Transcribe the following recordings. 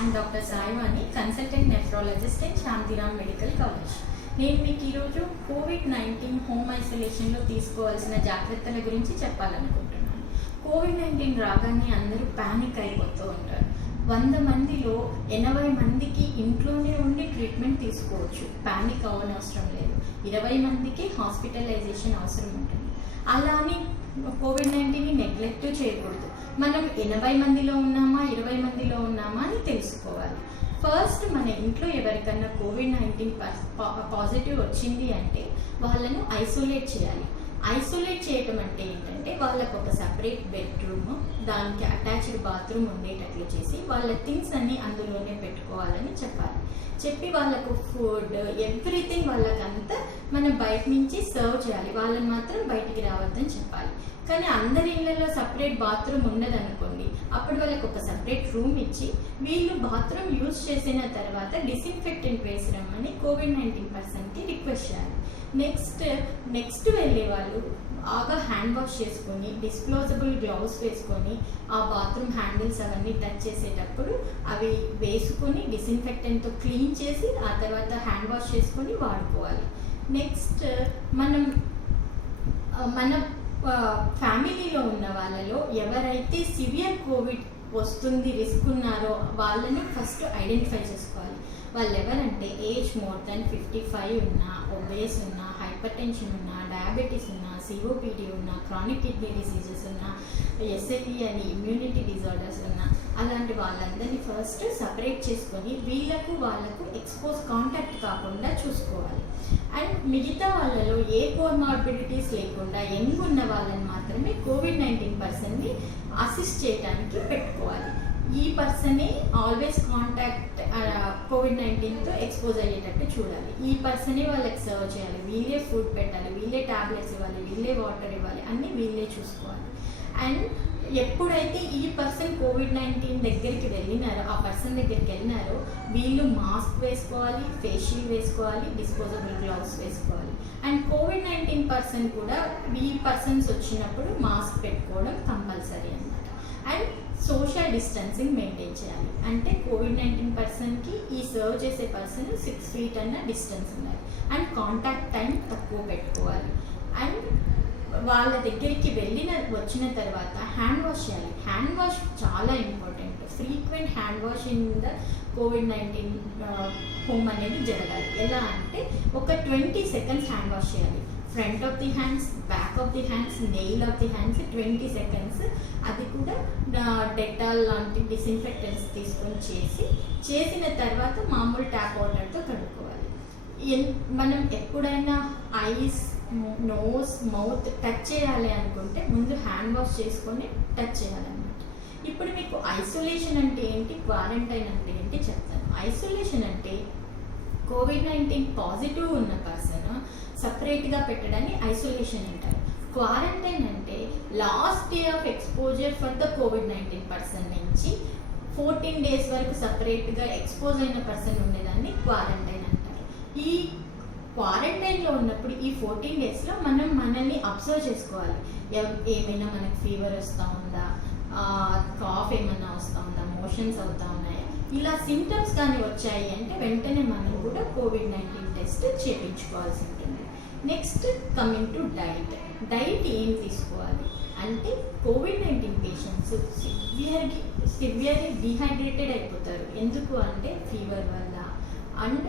I'm Dr. Saivani, Consultant Nephrologist in Shantiram Medical College. నేను మీకు ఈరోజు కోవిడ్-19 హోమ్ ఐసోలేషన్లో తీసుకోవాల్సిన జాగ్రత్తల గురించి చెప్పాలనుకుంటున్నాను. కోవిడ్-19 రాగానే అందరూ ప్యానిక్ అయిపోతూ ఉంటారు. 100 మందిలో 80 మందికి ఇంట్లోనే ఉండి ట్రీట్మెంట్ తీసుకోవచ్చు, ప్యానిక్ అవ్వనవసరం లేదు. 20 మందికి హాస్పిటలైజేషన్ అవసరం ఉంటుంది. అలానే కోవిడ్-19ని నెగ్లెక్ట్ చేయకూడదు. మనం 80 మందిలో ఉన్నామా 20 మందిలో ఉన్నామా అని తెలుసుకోవాలి. ఫస్ట్ మన ఇంట్లో ఎవరికన్నా కోవిడ్-19 పాజిటివ్ వచ్చింది అంటే వాళ్ళను ఐసోలేట్ చేయాలి. ఐసోలేట్ చేయటం అంటే ఏంటంటే వాళ్ళకు ఒక సపరేట్ బెడ్రూమ్, దానికి అటాచ్డ్ బాత్రూమ్ ఉండేటట్లు చేసి వాళ్ళ థింగ్స్ అన్నీ అందులోనే పెట్టుకోవాలని చెప్పి వాళ్ళకు ఫుడ్ ఎవ్రీథింగ్ వాళ్ళకంతా మనం బయట నుంచి సర్వ్ చేయాలి. వాళ్ళని మాత్రం బయటికి రావద్దని చెప్పాలి. కానీ అందరి ఇళ్లలో సపరేట్ బాత్రూమ్ ఉండదనుకోండి, అప్పుడు వాళ్ళకి ఒక సపరేట్ రూమ్ ఇచ్చి వీళ్ళు బాత్రూమ్ యూజ్ చేసిన తర్వాత డిస్ఇన్ఫెక్టెంట్ వేసి రమ్మని కోవిడ్-19 పర్సన్కి రిక్వెస్ట్ చేయాలి. నెక్స్ట్ వెళ్ళే వాళ్ళు బాగా హ్యాండ్ వాష్ చేసుకొని డిస్పోజబుల్ గ్లౌస్ వేసుకొని ఆ బాత్రూమ్ హ్యాండిల్స్ అవన్నీ టచ్ చేసేటప్పుడు అవి వేసుకొని డిస్ఇన్ఫెక్టెంట్తో క్లీన్ చేసి ఆ తర్వాత హ్యాండ్ వాష్ చేసుకొని వాడుకోవాలి. నెక్స్ట్ మన ఫ్యామిలీలో ఉన్న వాళ్ళలో ఎవరైతే సివియర్ కోవిడ్ వస్తుంది రిస్క్ ఉన్నారో వాళ్ళని ఫస్ట్ ఐడెంటిఫై చేసుకోవాలి. వాళ్ళు ఎవరంటే ఏజ్ మోర్ దెన్ 55 ఉన్నా, ఒబేస్ ఉన్నా, హైపర్ టెన్షన్ ఉన్నా, డయాబెటీస్ ఉన్నా, సిఓపిడి ఉన్నా, క్రానిక్ కిడ్నీ డిసీజెస్ ఉన్నా, ఎస్ఎల్ఈ అని ఇమ్యూనిటీ డిజార్డర్స్ ఉన్నా, అలాంటి వాళ్ళందరినీ ఫస్ట్ సపరేట్ చేసుకొని వాళ్ళకు ఎక్స్పోజ్ కాంటాక్ట్ కాకుండా చూసుకోవాలి. అండ్ మిగతా వాళ్ళలో ఏ కోమార్బిడిటీస్ లేకుండా యంగ్ ఉన్న వాళ్ళని మాత్రమే కోవిడ్-19 పర్సన్ని అసిస్ట్ చేయడానికి పెట్టుకోవాలి. ఈ పర్సనే ఆల్వేస్ కాంటాక్ట్ కోవిడ్-19తో ఎక్స్పోజ్ అయ్యేటట్టు చూడాలి. ఈ పర్సనే వాళ్ళకి సర్వ్ చేయాలి, వీళ్ళే ఫుడ్ పెట్టాలి, వీళ్ళే టాబ్లెట్స్ ఇవ్వాలి, వీళ్ళే వాటర్ ఇవ్వాలి, అన్నీ వీళ్ళే చూసుకోవాలి. అండ్ ఎప్పుడైతే ఈ పర్సన్ కోవిడ్-19 దగ్గరికి వెళ్ళినారో ఆ పర్సన్ దగ్గరికి వెళ్ళినారో వీళ్ళు మాస్క్ వేసుకోవాలి, ఫేస్ షీల్డ్ వేసుకోవాలి, డిస్పోజబుల్ గ్లౌస్ వేసుకోవాలి. అండ్ కోవిడ్-19 పర్సన్ కూడా ఈ పర్సన్స్ వచ్చినప్పుడు మాస్క్ పెట్టుకోవడం కంపల్సరీ అన్నమాట. అండ్ సోషల్ డిస్టెన్సింగ్ మెయింటైన్ చేయాలి. అంటే కోవిడ్-19 పర్సన్కి ఈ సర్వ్ చేసే పర్సన్ 6 feet అన్న డిస్టెన్స్ ఉండాలి. అండ్ కాంటాక్ట్ టైం తక్కువ పెట్టుకోవాలి. అండ్ వాళ్ళ దగ్గరికి వచ్చిన తర్వాత హ్యాండ్ వాష్ చేయాలి. హ్యాండ్ వాష్ చాలా important. Frequent hand wash in the COVID-19 home అనేది జరగాలి. ఎలా అంటే ఒక 20 seconds హ్యాండ్ వాష్ చేయాలి. Front of the hands, back of the hands, nail of the hands 20 seconds. అది కూడా డెటాల్ లాంటి డిస్ఇన్ఫెక్టెంట్స్ తీసుకొని చేసిన తర్వాత మామూలు ట్యాప్ వాటర్తో కడుక్కోవాలి. మనం ఎప్పుడైనా ఐస్, నోస్, మౌత్ టచ్ చేయాలి అనుకుంటే ముందు హ్యాండ్ వాష్ చేసుకొని టచ్ చేయాలన్నమాట. ఇప్పుడు మీకు ఐసోలేషన్ అంటే ఏంటి, క్వారంటైన్ అంటే ఏంటి చెప్తాను. ఐసోలేషన్ అంటే కోవిడ్-19 పాజిటివ్ ఉన్న పర్సన్ సపరేట్గా పెట్టడాన్ని ఐసోలేషన్ అంటారు. క్వారంటైన్ అంటే last day of exposure for the COVID-19 person నుంచి 14 days వరకు సపరేట్గా ఎక్స్పోజ్ అయిన పర్సన్ ఉండేదాన్ని క్వారంటైన్ అంటారు. ఈ క్వారంటైన్లో ఉన్నప్పుడు ఈ 14 daysలో మనం మనల్ని అబ్జర్వ్ చేసుకోవాలి. ఏమైనా మనకు ఫీవర్ వస్తూ ఉందా, కాఫ్ ఏమైనా వస్తూ ఉందా, మోషన్స్ అవుతా ఉన్నాయా, ఇలా సిమ్టమ్స్ కానీ వచ్చాయి అంటే వెంటనే మనం కూడా కోవిడ్-19 టెస్ట్ చేయించుకోవాల్సి ఉంటుంది. నెక్స్ట్ కమింగ్ టు డైట్ ఏం తీసుకోవాలి అంటే కోవిడ్-19 పేషెంట్స్ సివియర్లీ డిహైడ్రేటెడ్ అయిపోతారు. ఎందుకు అంటే ఫీవర్ వల్ల అండ్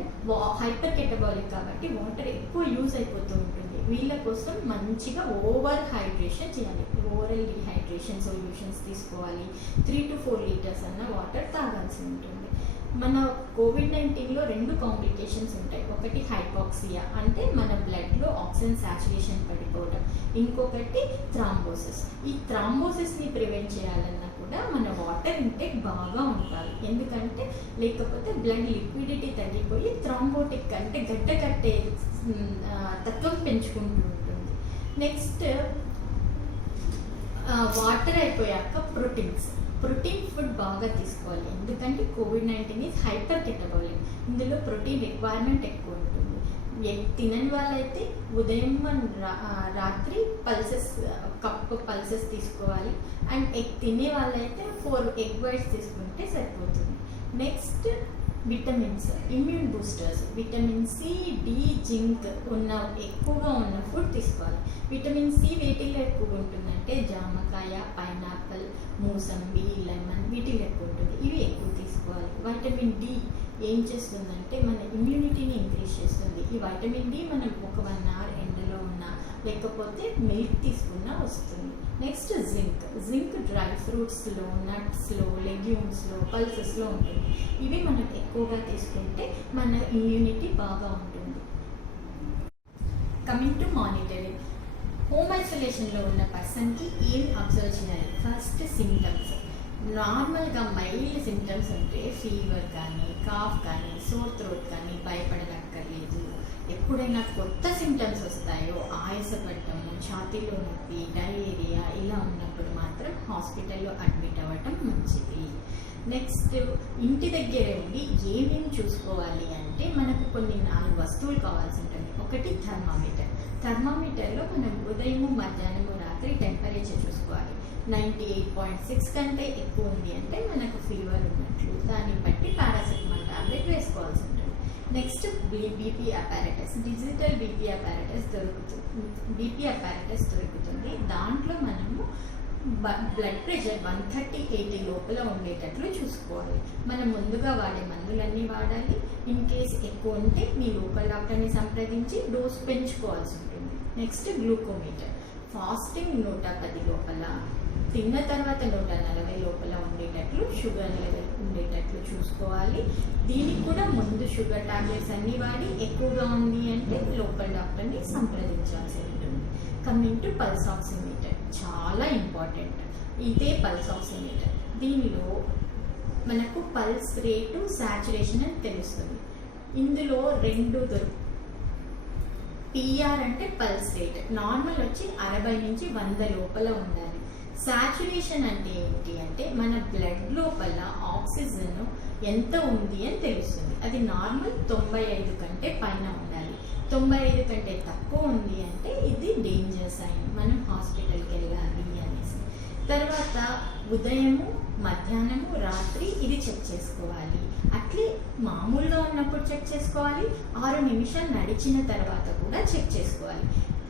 హైపర్ కెటబాలిక్ కాబట్టి వాటర్ ఎక్కువ యూజ్ అయిపోతూ ఉంటుంది. వీళ్ళ కోసం మంచిగా ఓవర్ హైడ్రేషన్ చేయాలి. ఓవరల్ డిహైడ్రేషన్ సొల్యూషన్స్ తీసుకోవాలి. 3 to 4 liters అన్న వాటర్ తాగాల్సి ఉంటుంది. మన కోవిడ్-19లో 2 కాంప్లికేషన్స్ ఉంటాయి. ఒకటి హైపాక్సియా అంటే మన బ్లడ్లో ఆక్సిజన్ సాచురేషన్ పడిపోవడం, ఇంకొకటి థ్రాంబోసిస్. ఈ థ్రాంబోసిస్ని ప్రివెంట్ చేయాలన్నా కూడా మన వాటర్ ఇంటేక్ బాగా ఉండాలి. ఎందుకంటే లేకపోతే బ్లడ్ లిక్విడిటీ తగ్గిపోయి థ్రాంబోటిక్ అంటే గడ్డ కట్టే తత్వం పెంచుకుంటూ ఉంటుంది. నెక్స్ట్ వాటర్ అయిపోయాక ప్రోటీన్ ఫుడ్ బాగా తీసుకోవాలి. ఎందుకంటే కోవిడ్-19 ఈజ్ హైపర్ కెటబాలిక్. ఇందులో ప్రోటీన్ రిక్వైర్మెంట్ ఎక్కువ ఉంటుంది. ఎగ్ తినని వాళ్ళైతే ఉదయం రాత్రి కప్పు పల్సెస్ తీసుకోవాలి. అండ్ ఎగ్ తినే వాళ్ళైతే 4 egg whites తీసుకుంటే సరిపోతుంది. Next vitamins, immune boosters, vitamin C, D, zinc ఎక్కువగా ఉన్న ఫుడ్ తీసుకోవాలి. విటమిన్ సి వేటిల్లో ఎక్కువగా ఉంటుందంటే జామకాయ, పైనాపిల్, మూసంబి, లెమన్ వీటిల్లో ఎక్కువ ఉంటుంది. ఇవి ఎక్కువ తీసుకోవాలి. వైటమిన్ డి ఏం చేస్తుందంటే మన ఇమ్యూనిటీని ఇంక్రీజ్ చేస్తుంది. ఈ వైటమిన్ డి మనం ఒక 1 అవర్ ఎండలో ఉన్నా లేకపోతే మిల్క్ తీసుకున్నా వస్తుంది. నెక్స్ట్ జింక్ డ్రై ఫ్రూట్స్లో, నట్స్లో, లెగ్యూమ్స్లో, పల్సెస్లో ఉంటుంది. ఇవి మనం ఎక్కువగా తీసుకుంటే మన ఇమ్యూనిటీ బాగా ఉంటుంది. కమింగ్ టు మానిటరింగ్, హోమ్ ఐసోలేషన్లో ఉన్న పర్సన్కి ఏం అబ్జర్వ్ చేయాలి? First symptoms. నార్మల్గా మైల్డ్ సిమ్టమ్స్ ఉంటే ఫీవర్ కానీ, కాఫ్ కానీ, సోర్ థ్రోట్ కానీ భయపడనక్కర్లేదు. ఎప్పుడైనా కొత్త సిమ్టమ్స్ వస్తాయో, ఆయాసపడటము, ఛాతీలో నొప్పి, డయేరియా ఇలా ఉన్నప్పుడు మాత్రం హాస్పిటల్లో అడ్మిట్ అవ్వటం మంచిది. నెక్స్ట్ ఇంటి దగ్గరే ఉండి ఏమేమి చూసుకోవాలి అంటే మనకు కొన్ని 4 వస్తువులు కావాల్సి ఉంటుంది. ఒకటి థర్మామీటర్లో మనం ఉదయము, మధ్యాహ్నము, రాత్రి టెంపరేచర్ చూసుకోవాలి. 98.6 కంటే ఎక్కువ ఉంది అంటే మనకు ఫీవర్ ఉన్నట్లు. దాన్ని బట్టి పారాసెటమాల్ టాబ్లెట్ వేసుకోవాల్సి ఉంటుంది. Next BP apparatus, digital BP apparatus దొరుకుతుంది. దాంట్లో మనము బ్లడ్ ప్రెషర్ 130/80 లోపల ఉండేటట్లు చూసుకోవాలి. మనం ముందుగా వాడే మందులన్నీ వాడాలి. ఇన్ కేస్ ఎక్కువ ఉంటే మీ లోకల్ డాక్టర్ని సంప్రదించి డోస్ పెంచుకోవాల్సి ఉంటుంది. నెక్స్ట్ గ్లూకోమీటర్, ఫాస్టింగ్ 110 లోపల, తిన్న తర్వాత 140 లోపల ఉండేటట్లు, షుగర్ లెవెల్ ఉండేటట్లు చూసుకోవాలి. దీనికి కూడా ముందు షుగర్ టాబ్లెట్స్ అన్నీ వాడి ఎక్కువగా ఉంది అంటే లోకల్ డాక్టర్ని సంప్రదించాల్సి ఉంటుంది. కమింగ్ టు పల్స్ ఆక్సిమీటర్, చాలా ఇంపార్టెంట్. ఇదే పల్స్ ఆక్సిమీటర్. దీనిలో మనకు పల్స్ రేటు, సాచురేషన్ అని తెలుస్తుంది. ఇందులో 2 పిఆర్ అంటే పల్స్ రేట్, నార్మల్ వచ్చి 60 నుంచి 100 లోపల ఉండాలి. సాచురేషన్ అంటే ఏంటి అంటే మన బ్లడ్ లోపల ఆక్సిజన్ ఎంత ఉంది అని తెలుస్తుంది. అది నార్మల్ 95 కంటే పైన ఉండాలి. 95 కంటే తక్కువ ఉంది అంటే ఇది డేంజర్ సైన్, మనం హాస్పిటల్కి వెళ్ళాలి అనేసి. తర్వాత ఉదయము, మధ్యాహ్నము, రాత్రి ఇది చెక్ చేసుకోవాలి. అట్లే మామూలుగా ఉన్నప్పుడు చెక్ చేసుకోవాలి. 6 నిమిషాలు నడిచిన తర్వాత కూడా చెక్ చేసుకోవాలి.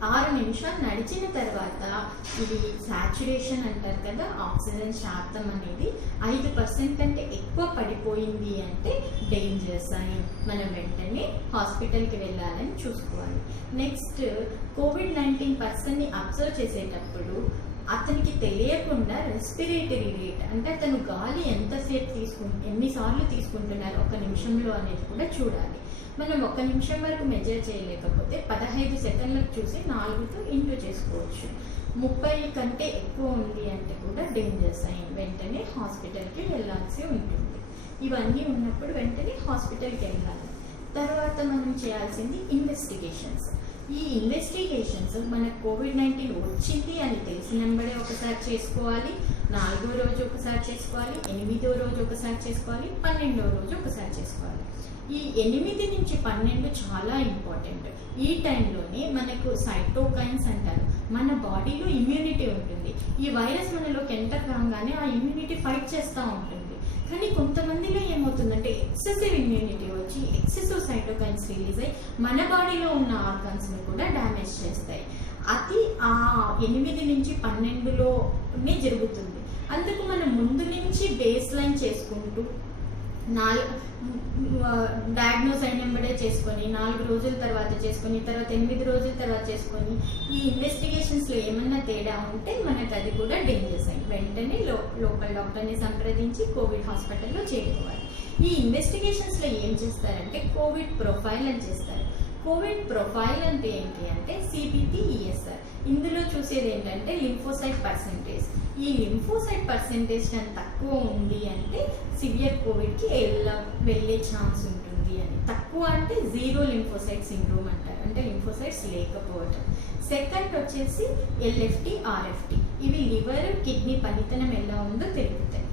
6 నిమిషాలు నడిచిన తర్వాత ఇది సాచురేషన్ అంటారు కదా, ఆక్సిజన్ శాతం అనేది 5% కంటే ఎక్కువ పడిపోయింది అంటే డేంజర్ సైన్, మనం వెంటనే హాస్పిటల్కి వెళ్ళాలని చూసుకోవాలి. నెక్స్ట్ కోవిడ్-19 పర్సన్ని అబ్జర్వ్ చేసేటప్పుడు అతనికి తెలియకుండా రెస్పిరేటరీ రేట్ అంటే అతను గాలి ఎంతసేపు ఎన్నిసార్లు తీసుకుంటున్నారు 1 నిమిషంలో అనేది కూడా చూడాలి. మనం 1 నిమిషం వరకు మెజర్ చేయలేకపోతే 15 సెకండ్లకు చూసి 4తో ఇంటూ చేసుకోవచ్చు. 30 కంటే ఎక్కువ ఉంది అంటే కూడా డేంజర్ సైన్, వెంటనే హాస్పిటల్కి వెళ్ళాల్సి ఉంటుంది. ఇవన్నీ ఉన్నప్పుడు వెంటనే హాస్పిటల్కి వెళ్ళాలి. తర్వాత మనం చేయాల్సింది ఇన్వెస్టిగేషన్స్. ఈ ఇన్వెస్టిగేషన్స్ మనకు కోవిడ్-19 వచ్చింది అని తెలిసినంబడే ఒకసారి చేసుకోవాలి, 4వ రోజు ఒకసారి చేసుకోవాలి, 8వ రోజు ఒకసారి చేసుకోవాలి, 12వ రోజు ఒకసారి చేసుకోవాలి. ఈ 8 నుంచి 12 చాలా ఇంపార్టెంట్. ఈ టైంలోనే మనకు సైటోకైన్స్ అంటారు, మన బాడీలో ఇమ్యూనిటీ ఉంటుంది. ఈ వైరస్ మనలోకి ఎంటర్ కాగానే ఆ ఇమ్యూనిటీ ఫైట్ చేస్తూ ఉంటుంది. కానీ కొంతమందిలో ఏమవుతుందంటే ఎక్సెసివ్ ఇమ్యూనిటీ వచ్చి ఎక్సెసివ్ సైటోకైన్స్ రిలీజ్ అయ్యి మన బాడీలో ఉన్న ఆర్గాన్స్ని కూడా డ్యామేజ్ చేస్తాయి. అది ఆ 8 నుంచి 12లోనే జరుగుతుంది. అందుకు మనం ముందు నుంచి బేస్ లైన్ చేసుకుంటూ డయాగ్నోస్ అయినంబడే చేసుకొని 4 రోజుల తర్వాత చేసుకొని తర్వాత 8 రోజుల తర్వాత చేసుకొని ఈ ఇన్వెస్టిగేషన్స్లో ఏమన్నా తేడా ఉంటే మనకు అది కూడా డేంజర్ సైన్, వెంటనే లోకల్ డాక్టర్ని సంప్రదించి కోవిడ్ హాస్పిటల్లో చేరుకోవాలి. ఈ ఇన్వెస్టిగేషన్స్లో ఏం చేస్తారంటే కోవిడ్ ప్రొఫైల్ అని చేస్తారు. కోవిడ్ ప్రొఫైల్ అంటే ఏంటి అంటే CPT-ESR. ఇందులో చూసేది ఏంటంటే లింఫోసైట్ పర్సెంటేజ్. ఈ లింఫోసైట్ పర్సెంటేజ్ తక్కువ ఉంది అంటే సివియర్ కోవిడ్కి వెళ్ళే ఛాన్స్ ఉంటుంది అని. తక్కువ అంటే 0 లింఫోసైట్ సిండ్రోమ్ అంటారు, అంటే లింఫోసైట్స్ లేకపోవటం. సెకండ్ వచ్చేసి LFT, RFT. ఇవి లివర్, కిడ్నీ పనితనం ఎలా ఉందో తెలుపుతాయి.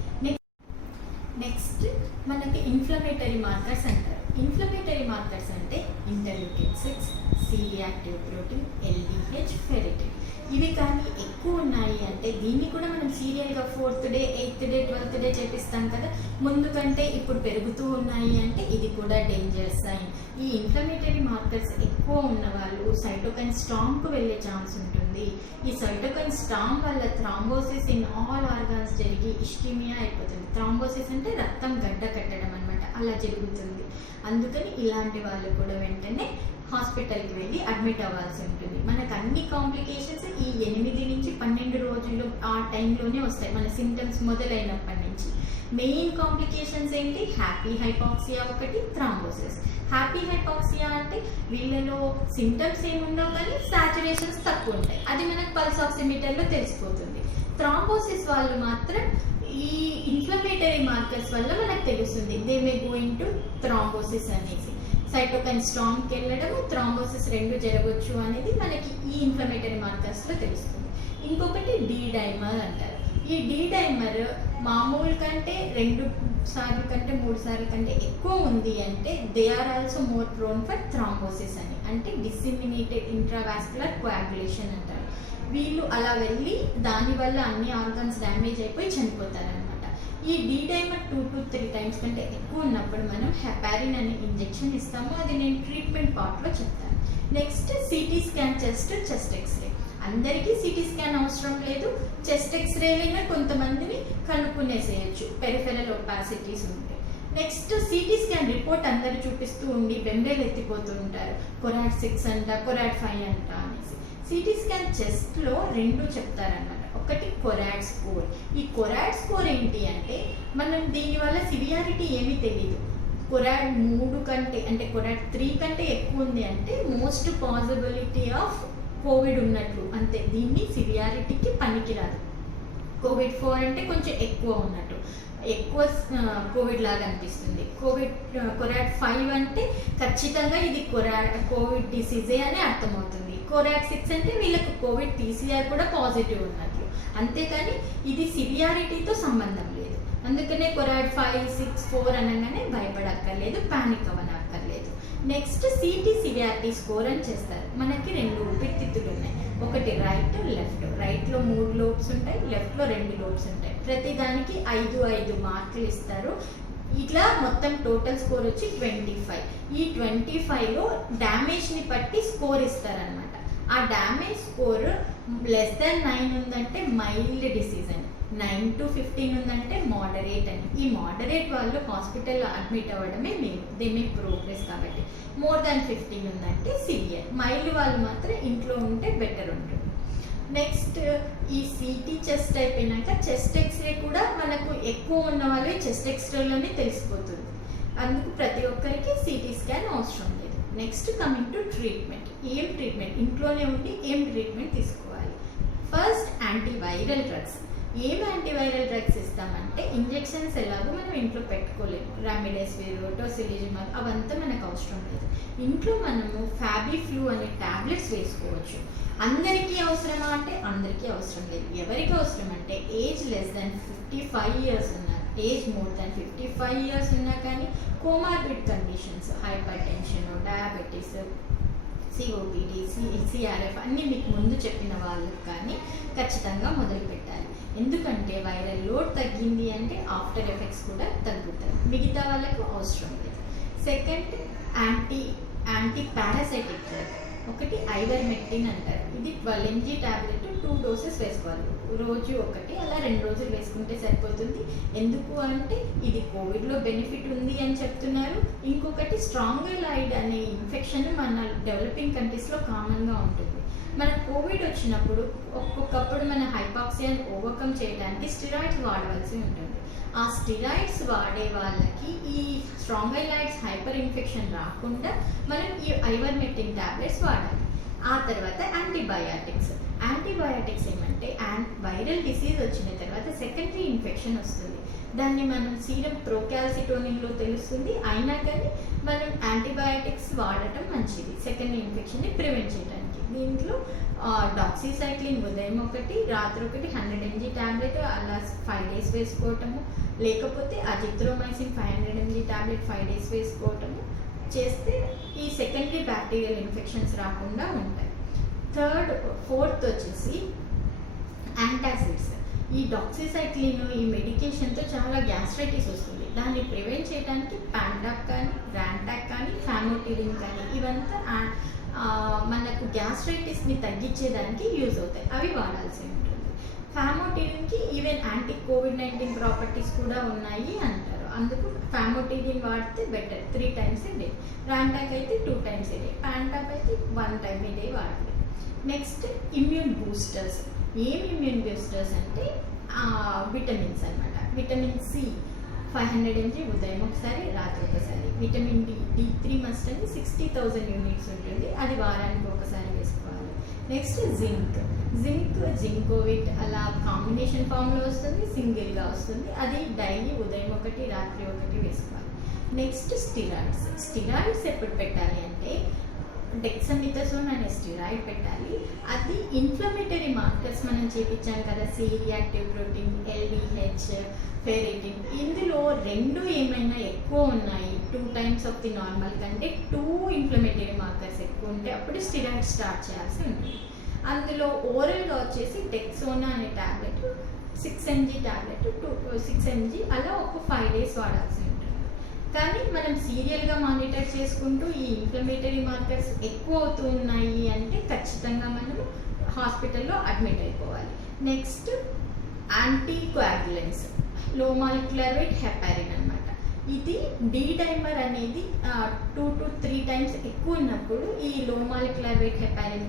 నెక్స్ట్ మనకి ఇన్ఫ్లమేటరీ మార్కర్స్ అంటారు. ఇన్ఫ్లమేటరీ మార్కర్స్ అంటే interleukin 6, C-reactive protein, LDH, ferritin. ఇవి కానీ ఎక్కువ ఉన్నాయి అంటే దీన్ని కూడా మనం సీరియల్గా 4th day 8th day 12th day చేపిస్తాం కదా, ముందు కంటే ఇప్పుడు పెరుగుతూ ఉన్నాయి అంటే ఇది కూడా డేంజర్ సైన్. ఈ ఇన్ఫ్లమేటరీ మార్కర్స్ ఎక్కువ ఉన్న వాళ్ళు సైటోకైన్ స్టామ్కు వెళ్ళే ఛాన్స్ ఉంటుంది. ఈ సైటోకైన్ స్టామ్ వల్ల థ్రాంబోసిస్ ఇన్ ఆల్ ఆర్గాన్స్ జరిగి ఇస్కిమియా అయిపోతుంది. థ్రాంబోసిస్ అంటే రక్తం గడ్డ కట్టడం అనమాట, అలా జరుగుతుంది. అందుకని ఇలాంటి వాళ్ళు కూడా వెంటనే హాస్పిటల్కి వెళ్ళి అడ్మిట్ అవ్వాల్సి ఉంటుంది. మనకు అన్ని కాంప్లికేషన్స్ ఈ 8 నుంచి 12 రోజులు ఆ టైంలోనే వస్తాయి మన సిమ్టమ్స్ మొదలైనప్పటి నుంచి. మెయిన్ కాంప్లికేషన్స్ ఏంటి? హ్యాపీ హైపాక్సియా ఒకటి, థ్రాంబోసిస్. హ్యాపీ హైపాక్సియా అంటే వీళ్ళలో సిమ్టమ్స్ ఏముండవు కానీ సాచురేషన్స్ తక్కువ ఉంటాయి, అది మనకు పల్స్ ఆక్సిమీటర్లో తెలిసిపోతుంది. థ్రాంబోసిస్ వాళ్ళు మాత్రం ఈ ఇన్ఫ్లమేటరీ మార్కర్స్ వల్ల మనకు తెలుస్తుంది, they may going to thrombosis అనేసి. సైటోకైన్ స్టామ్కి వెళ్ళడం, థ్రాంబోసిస్ రెండు జరగవచ్చు అనేది మనకి ఈ ఇన్ఫ్లమేటరీ మార్కర్స్లో తెలుస్తుంది. ఇంకొకటి డి డైమర్ అంటారు. ఈ డి డైమర్ మామూలు కంటే 2 సార్లు కంటే 3 సార్లు కంటే ఎక్కువ ఉంది అంటే they are also more prone for thrombosis అని, అంటే డిసిమినేటెడ్ ఇంట్రావాస్కులర్ కోయాగులేషన్ అంటారు. వీళ్ళు అలా వెళ్ళి దానివల్ల అన్ని ఆర్గన్స్ డ్యామేజ్ అయిపోయి చనిపోతారనమాట. ఈ డి డైమర్ 2 to 3 టైమ్స్ కంటే ఎక్కువ ఉన్నప్పుడు మనం హెపారిన్ అనే ఇంజెక్షన్ ఇస్తాము, అది నేను ట్రీట్మెంట్ పార్ట్లో చెప్తాను. Next CT scan, chest x ray. అందరికీ సిటీ స్కాన్ అవసరం లేదు, చెస్ట్ ఎక్స్రేలైనా కొంతమందిని కనుక్కునేసేయచ్చు పెరిఫెరల్ ఒపాసిటీస్ ఉంటే. నెక్స్ట్ సిటీ స్కాన్ రిపోర్ట్ అందరు చూపిస్తూ ఉండి బెంబేలు ఎత్తిపోతూ ఉంటారు, కొరాడ్ 6 అంట, కొరాడ్ 5 అంట అనేసి. సిటీ స్కాన్ చెస్ట్లో 2 చెప్తారనమాట. ఒకటి కొరాడ్ స్కోర్. ఈ కొరాడ్ స్కోర్ ఏంటి అంటే మనం దీనివల్ల సివియారిటీ ఏమీ తెలియదు. కొరాడ్ 3 కంటే అంటే కొరాడ్ 3 కంటే ఎక్కువ ఉంది అంటే మోస్ట్ పాసిబిలిటీ ఆఫ్ కోవిడ్ ఉన్నట్లు అంతే, దీన్ని సివియారిటీకి పనికిరాదు. కోవిడ్ 4 అంటే కొంచెం ఎక్కువ ఉన్నట్టు, ఎక్కువ కోవిడ్ లాగా అనిపిస్తుంది. కొరాడ్ 5 అంటే ఖచ్చితంగా ఇది కోవిడ్ డిసీజే అని అర్థమవుతుంది. కొరాడ్ 6 అంటే వీళ్ళకి కోవిడ్ PCR కూడా పాజిటివ్ ఉన్నట్లు, అంతేకాని ఇది సివియారిటీతో సంబంధం లేదు. అందుకనే కొరాడ్ 5, 6, 4 అనగానే భయపడక్కర్లేదు, పానిక్ అవ్వనక్కర్లేదు. నెక్స్ట్ సిటీ సివియారిటీ స్కోర్ అని చేస్తారు. మనకి 2 ఊపిరితిత్తులు ఉన్నాయి, ఒకటి రైట్, లెఫ్ట్. రైట్లో 3 లోబ్స్ ఉంటాయి, లెఫ్ట్లో 2 లోబ్స్ ఉంటాయి. ప్రతి దానికి 5 మార్కులు ఇస్తారు. ఇట్లా మొత్తం టోటల్ స్కోర్ వచ్చి 25. ఈ 25లో డ్యామేజ్ని బట్టి స్కోర్ ఇస్తారనమాట. ఆ డ్యామేజ్ స్కోర్ <9 ఉందంటే మైల్డ్ డిసీజ్ అని, 9 to 15 ఉందంటే మోడరేట్ అని. ఈ మోడరేట్ వాళ్ళు హాస్పిటల్లో అడ్మిట్ అవ్వడమే మేము, దే మే ప్రోగ్రెస్ కాబట్టి. మోర్ దాన్ 15 ఉందంటే సివియర్. మైల్డ్ వాళ్ళు మాత్రం ఇంట్లో ఉంటే బెటర్ ఉంటుంది. నెక్స్ట్ ఈ సిటీ చెస్ట్ అయిపోయినాక చెస్ట్ ఎక్స్రే కూడా మనకు ఎక్కువ ఉన్న వాళ్ళు చెస్ట్ ఎక్స్రేలోనే తెలిసిపోతుంది. అందుకు ప్రతి ఒక్కరికి సిటీ స్కాన్ అవసరం లేదు. Next coming to treatment. ఏం ట్రీట్మెంట్? ఇంట్లోనే ఉండి ఏం ట్రీట్మెంట్ తీసుకోవాలి? First antiviral drugs. ఏం యాంటీవైరల్ డ్రగ్స్ ఇస్తామంటే ఇంజెక్షన్స్ ఎలాగో మనం ఇంట్లో పెట్టుకోలేము, రామిడెసివిర్, టోసిలిజుమాబ్ అవంతా మనకు అవసరం లేదు. ఇంట్లో మనము ఫ్యాబిఫ్లూ అనే ట్యాబ్లెట్స్ వేసుకోవచ్చు. అందరికీ అవసరమా అంటే అందరికీ అవసరం లేదు. ఎవరికి అవసరం అంటే ఏజ్ లెస్ దాన్ 55 ఇయర్స్ ఉన్నారు, ఏజ్ మోర్ దాన్ 55 ఇయర్స్ ఉన్నా కానీ comorbid conditions, hyper tension, diabetes, COPD, CRF అన్నీ మీకు ముందు చెప్పిన వాళ్ళకి కానీ ఖచ్చితంగా మొదలు పెట్టాలి. ఎందుకంటే వైరల్ లోడ్ తగ్గింది అంటే ఆఫ్టర్ ఎఫెక్ట్స్ కూడా తగ్గుతాయి, మిగతా వాళ్ళకు అవసరం లేదు. Second anti parasitic drug. ఒకటి ఐవర్మెక్టిన్ అంటారు. ఇది 12 mg టాబ్లెట్ 2 డోసెస్ వేసుకోవాలి, రోజు ఒకటి, అలా 2 రోజులు వేసుకుంటే సరిపోతుంది. ఎందుకు అంటే ఇది కోవిడ్లో బెనిఫిట్ ఉంది అని చెప్తున్నారు. ఇంకొకటి స్ట్రాంగోలాయిడ్ అనే ఇన్ఫెక్షన్ మన డెవలపింగ్ కంట్రీస్లో కామన్గా ఉంటుంది. మన కోవిడ్ వచ్చినప్పుడు ఒక్కొక్కప్పుడు మన హైపాక్సియాని ఓవర్కమ్ చేయడానికి స్టిరాయిడ్స్ వాడవలసి ఉంటుంది. ఆ స్టిరాయిడ్స్ వాడే వాళ్ళకి ఈ స్ట్రాంగోలాయిడ్స్ హైపర్ ఇన్ఫెక్షన్ రాకుండా మనం ఈ ఐవర్మెక్టిన్ టాబ్లెట్స్ వాడాలి. ఆ తర్వాత యాంటీబయాటిక్స్. యాంటీబయాటిక్స్ ఏమంటే వైరల్ డిసీజ్ వచ్చిన తర్వాత సెకండరీ ఇన్ఫెక్షన్ వస్తుంది, దాన్ని మనం సీరం ప్రోకాల్సిటోనిన్లో తెలుస్తుంది. అయినా కానీ మనం యాంటీబయాటిక్స్ వాడటం మంచిది సెకండరీ ఇన్ఫెక్షన్ని ప్రివెంట్ చేయడానికి. దీంట్లో డాక్సీసైక్లిన్ ఉదయం ఒకటి, రాత్రి ఒకటి 100 mg టాబ్లెట్ అలా 5 days వేసుకోవటము, లేకపోతే అజిత్రోమైసిన్ 500 mg టాబ్లెట్ 5 days వేసుకోవటము చేస్తే ఈ సెకండరీ బ్యాక్టీరియల్ ఇన్ఫెక్షన్స్ రాకుండా ఉంటాయి. ఫోర్త్ వచ్చేసి యాంటాసిడ్స్. ఈ డాక్సిసైక్లిన్ ఈ మెడికేషన్తో చాలా గ్యాస్ట్రైటిస్ వస్తుంది. దాన్ని ప్రివెంట్ చేయడానికి ప్యాంటాక్ కానీ, ర్యాంటాక్ కానీ, ఫామోటిడిన్ కానీ ఇవంతా మనకు గ్యాస్ట్రైటిస్ని తగ్గించేదానికి యూజ్ అవుతాయి. అవి వాడాల్సి ఉంటుంది. ఫామోటిడిన్కి ఈవెన్ యాంటీ కోవిడ్-19 ప్రాపర్టీస్ కూడా ఉన్నాయి అంటారు. అందుకు ఫామోటిడిన్ వాడితే better, 3 times a day. Rantac అయితే 2 times a day. ప్యాంటాక్ అయితే 1 time a day వాడాలి. Next immune boosters. ఏం ఇమ్యూన్ బూస్టర్స్ అంటే విటమిన్స్ అనమాట. విటమిన్ సి 500 mg ఉదయం ఒకసారి, రాత్రి ఒకసారి. విటమిన్ D3 మస్ట్ అని 60,000 units ఉంటుంది. అది వారానికి ఒకసారి వేసుకోవాలి. నెక్స్ట్ జింకోవిట్ అలా కాంబినేషన్ ఫామ్లో వస్తుంది, సింగిల్గా వస్తుంది. అది డైలీ ఉదయం ఒకటి, రాత్రి ఒకటి వేసుకోవాలి. నెక్స్ట్ స్టిరాయిడ్స్ ఎప్పుడు పెట్టాలి అంటే డెక్సామెథాసోన్ అనే స్టిరాయిడ్ పెట్టాలి. అది ఇన్ఫ్లమేటరీ మార్కర్స్ మనం చేపించాం కదా, C reactive protein, LDH, ferritin. ఇందులో 2 ఏమైనా ఎక్కువ ఉన్నాయి, 2 times of the నార్మల్ కంటే 2 ఇన్ఫ్లమేటరీ మార్కర్స్ ఎక్కువ ఉంటే అప్పుడు స్టిరాయిడ్ స్టార్ట్ చేయాల్సి ఉంటుంది. అందులో ఓరల్గా వచ్చేసి డెక్సోనా అనే ట్యాబ్లెట్ 6 mg ట్యాబ్లెట్ 6 mg అలా ఒక 5 days వాడాల్సి ఉంటుంది. కానీ మనం సీరియల్గా మానిటర్ చేసుకుంటూ ఈ ఇన్ఫ్లమేటరీ మార్కర్స్ ఎక్కువ అవుతూ ఉన్నాయి అంటే ఖచ్చితంగా మనం హాస్పిటల్లో అడ్మిట్ అయిపోవాలి. నెక్స్ట్ యాంటీకోయాగులెంట్స్, లో మాలిక్యులర్ వెయిట్ హెపారిన్ అనమాట. ఇది డైమర్ అనేది 2 to 3 times ఎక్కువ ఉన్నప్పుడు ఈ లో మాలిక్యులర్ వెయిట్ హెపారిన్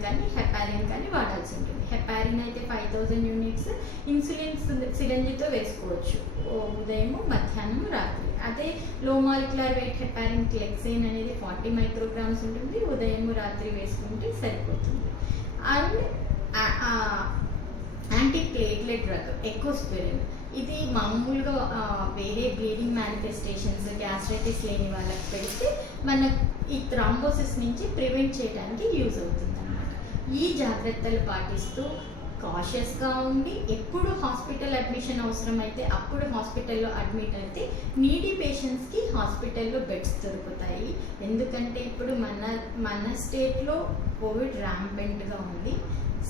కానీ వాడాల్సి ఉంటుంది. హెపారిన్ అయితే 5,000 units. ఇన్సులిన్ సిరంజితో వేసుకోవచ్చు ఉదయం, మధ్యాహ్నం, రాత్రి. అదే లో మాలిక్యులర్ వెయిట్ హెపారిన్ క్లెక్సేన్ అనేది 40 micrograms ఉంటుంది. ఉదయం, రాత్రి వేసుకుంటే సరిపోతుంది. And anti platelet drug Ecosprin. ఇది మామూలుగా వేరే బ్లీడింగ్ మేనిఫెస్టేషన్స్, గ్యాస్ట్రైటిస్ లేని వాళ్ళకి పెడితే మన ఈ థ్రాంబోసిస్ నుంచి ప్రివెంట్ చేయడానికి యూజ్ అవుతుంది అన్నమాట. ఈ జాగ్రత్తలు పాటిస్తూ కాషియస్గా ఉండి ఎప్పుడు హాస్పిటల్ అడ్మిషన్ అవసరమైతే అప్పుడు హాస్పిటల్లో అడ్మిట్ అయితే నీడీ పేషెంట్స్కి హాస్పిటల్లో బెడ్స్ దొరుకుతాయి. ఎందుకంటే ఇప్పుడు మన స్టేట్లో కోవిడ్ ర్యాంపెంట్గా ఉంది.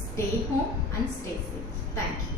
Stay home and stay safe. Thank you.